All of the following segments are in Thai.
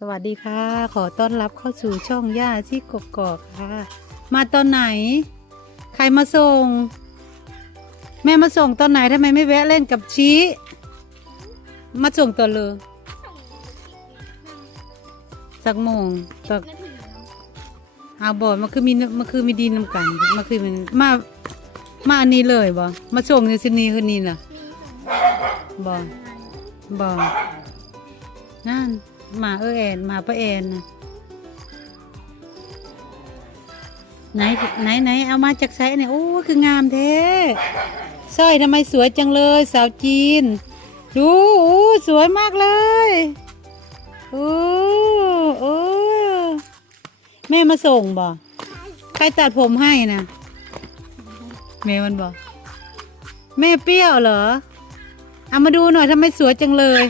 สวัสดีค่ะ ขอต้อนรับเข้าสู่ช่องย่าที่กกอกค่ะ มาตอนไหน ใครมาส่ง แม่มาส่งตอนไหนทำไมไม่แวะเล่นกับชี้ มาส่งตอนเลยสักโมงสักเอาบอดมันคือมีมันคือมีดีนำกันมันคือมันมามาอันนี้เลยบ่มาส่งในซินีย์คืนนี้ล่ะบ่บ่นั่น มาเออแอนมาป้าแอนนะไหนไหนไหนเอามาจากไซเนี่ยโอ้คืองามแท้สร้อยทำไมสวยจังเลย สาวจีน ดูโอ้สวยมากเลยโอ้โอ้แม่มาส่งบ่ใครตัดผมให้นะแม่มันบอกแม่เปรี้ยวเหรอเอามาดูหน่อยทำไมสวยจังเลย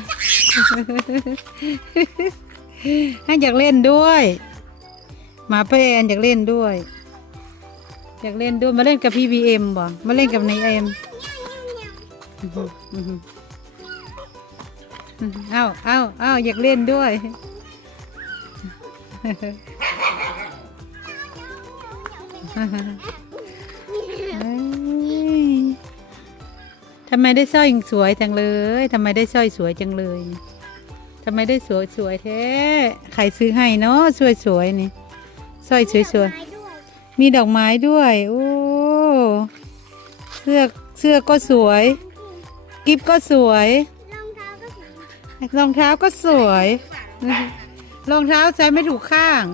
ให้อยากเล่นด้วยหมาแอนอยากเล่นด้วย อยากเล่นด้วยมาเล่นกับพี่บีเอ็มบ่มาเล่นกับนายเอ็มเอาเอาเอาอยากเล่นด้วยเำไมได้สร้อยสวยจังเลยทำไมได้สร้อยสวยจังเลยทำไมได้สวยสวยแท้ใครซื้อให้เนาะสวยสวยนี่สร้อยสวยสวยมีดอกไม้ด้วยโอ้เสื้อเสื้อก็สวย กิฟก็สวยรองเท้าก็สวยรองเท้าใส่ไม่ถูกข้าง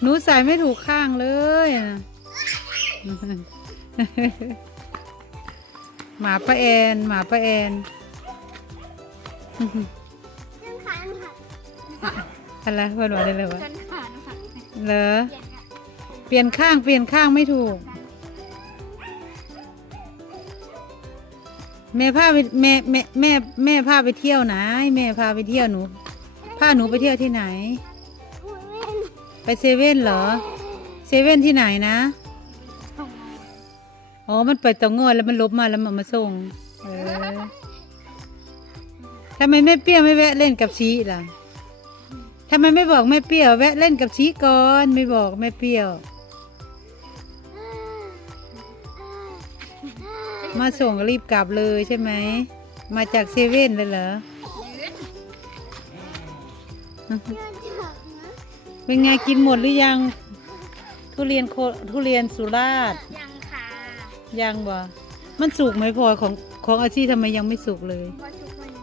หนูใส่ไม่ถูกข้างเลย หมาป้าแอนหมาป้าแอนอะไรเพื่อนบอกได้เลยวะเหรอเปลี่ยนข้างเปลี่ยนข้างไม่ถูก แม่พาไปแม่แม่แม่แม่พาไปเที่ยวไหนแม่พาไปเที่ยวหนูพาหนูไปเที่ยวที่ไหน ไปเซเว่นเหรอเซเว่นที่ไหนนะ อ๋อ มันไปเตางอยแล้วมันลบมาแล้วมันมาส่ง เออทำไมแม่เปี้ยไม่แวะเล่นกับชีล่ะทำไมไม่บอกแม่เปี้ยวแวะเล่นกับชีก่อนไม่บอกแม่เปี้ยว มาส่งก็รีบกลับเลยใช่ไหม มาจากเซเว่นเลยเหรอ เป็นไงกินหมดหรือยัง ทุเรียนโคทุเรียนสุราษฎร์ ยังค่ะยังบ่มันสุกไหมพลอยของของอาชีทำไมยังไม่สุกเลยว่าชุกวันนี้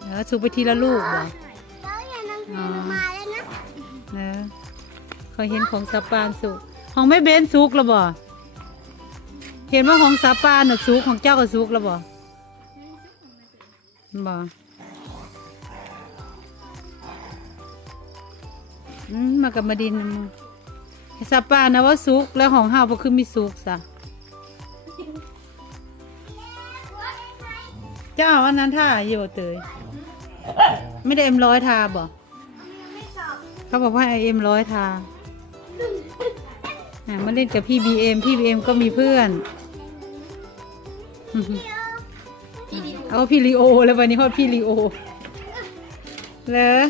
เออสุกไปทีละลูกบ่แล้วอย่านั่งมาแล้วนะเออเขาเห็นของสาปานสุก ของแม่เบนสุกแล้วบ่เห็นว่าของสาปานน่ะสุกของเจ้าก็สุกแล้วบ่บ่อืมมากับมาดินนะมึงสาปานนะว่าสุกแล้วของห้าวบ่คือมีสุกซะ เจ้าอันนั้นท่าอยู่บ่เตยไม่ได้เอ็มร้อยทาบ่เขาบอกว่าเอ็มร้อยทาอะมาเล่นกับพี่บีเอ็มพี่บีเอ็มก็มีเพื่อนเอาพี่ลีโอแล้ววันนี้ฮอดพี่ลีโอเลย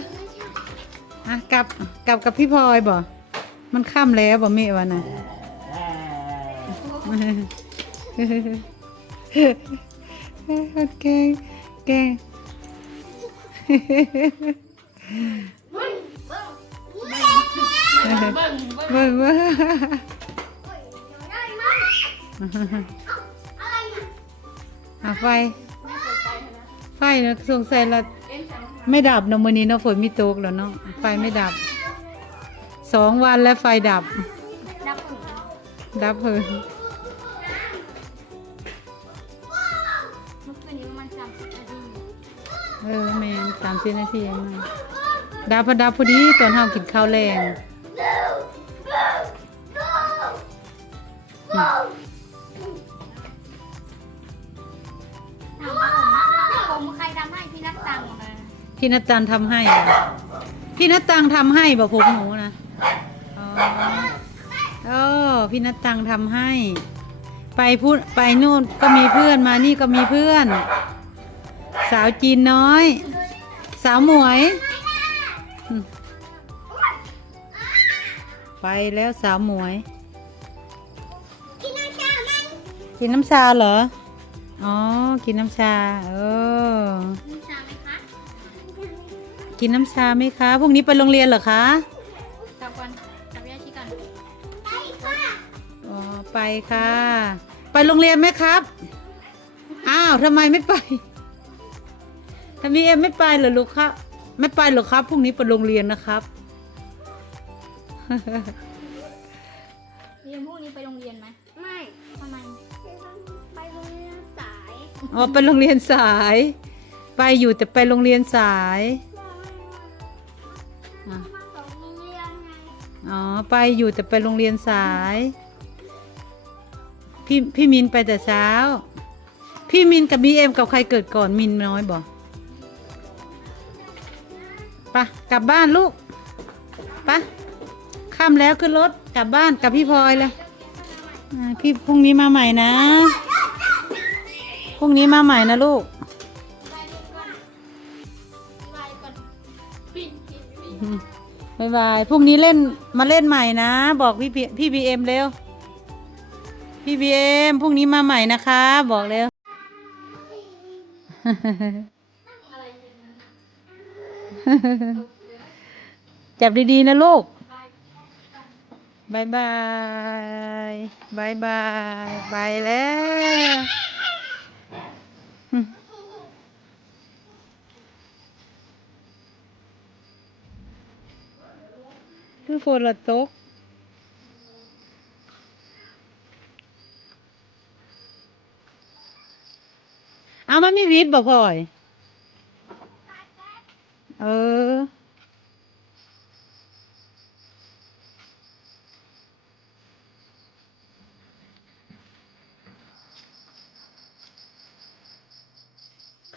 อะกลับกลับกับพี่พลอยบ่ มันค่ำแล้วบ่เมวันน่ะ แกงแกงเบิ่งเบิ่งอะไฟ ไฟเนาะสงสัยละไม่ดับเนาะมื้อนี้เนาะฝนมีตกแล้วเนาะไฟไม่ดับสองวันแล้วไฟดับ ดับผึ่งดับเพลิ ออแม่สามสิบนาทีมาดับพอดับพอดีตอนเฮากินข้าวแรงอืมถามว่าผมผมใครทำให้พี่นักตังมา พี่นัตตันทำให้เหรอพี่นัตตังทำให้บอกผมหนูนะอ๋อเออพี่นัตตังทำให้ ไปพูดไปนู่นก็มีเพื่อนมานี่ก็มีเพื่อน สาวจีนน้อย สาวหมวย ไปแล้วสาวหมวย กินน้ำชามันกินน้ำชาเหรอ อ๋อ กินน้ำชา เออ น้ำชาไหมคะกินน้ำชาไหมคะ พรุ่งนี้ไปโรงเรียนเหรอคะ กลับก่อนกลับยาชีก่อนไปค่ะอ๋อ ไปค่ะ ไปโรงเรียนไหมครับ อ้าวทำไมไม่ไป ทำไมเอ็มไม่ไปเหรอลูกครับไม่ไปเหรอครับพรุ่งนี้ไปโรงเรียนนะครับเรียนพรุ่งนี้ไปโรงเรียนไหมไม่ทำไมไปโรงเรียนสายอ๋อไปโรงเรียนสาย ไปอยู่แต่ไปโรงเรียนสายอะมาสองโรงเรียนไงอ๋อไปอยู่แต่ไปโรงเรียนสาย พี่พี่มินไปแต่เช้า พี่มินกับบีเอ็มกับใครเกิดก่อนมินน้อยบอก ปะกลับบ้านลูกปะค่ำแล้วขึ้นรถกลับบ้านกับพี่พลอยเลยอ่าพี่พรุ่งนี้มาใหม่นะพรุ่งนี้มาใหม่นะลูก บายบาย พรุ่งนี้เล่นมาเล่นใหม่นะ บอกพี่พี่พี่บีเอ็มเร็ว พี่บีเอ็มพรุ่งนี้มาใหม่นะคะ บอกเร็ว จับดีๆนะลูกไปบายบายบายบายแล้วคือฝนละตกเอามันมีวิทย์บ่พ่อย เออ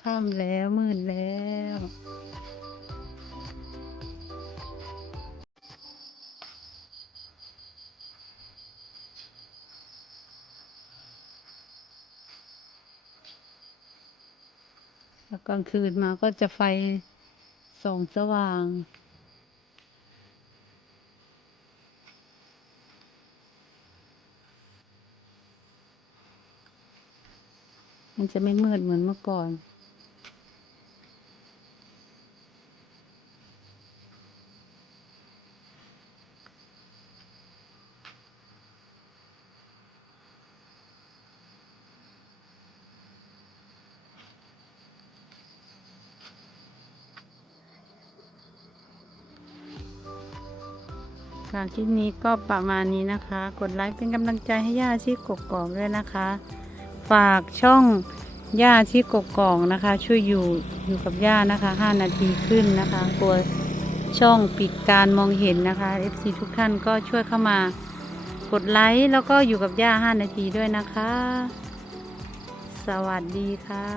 ค่ำแล้วมืดแล้ว แล้วกลางคืนมาก็จะไฟส่องสว่างมันจะไม่มืดเหมือนเมื่อก่อน ค่ะคลิปนี้ก็ประมาณนี้นะคะ กดไลค์เป็นกำลังใจให้ย่าชีกกอกด้วยนะคะ ฝากช่องย่าชีกกอกนะคะ ช่วยอยู่อยู่กับย่านะคะ 5 นาทีขึ้นนะคะกลัวช่องปิดการมองเห็นนะคะ FC ทุกท่านก็ช่วยเข้ามากดไลค์แล้วก็อยู่กับย่า 5 นาทีด้วยนะคะ สวัสดีค่ะ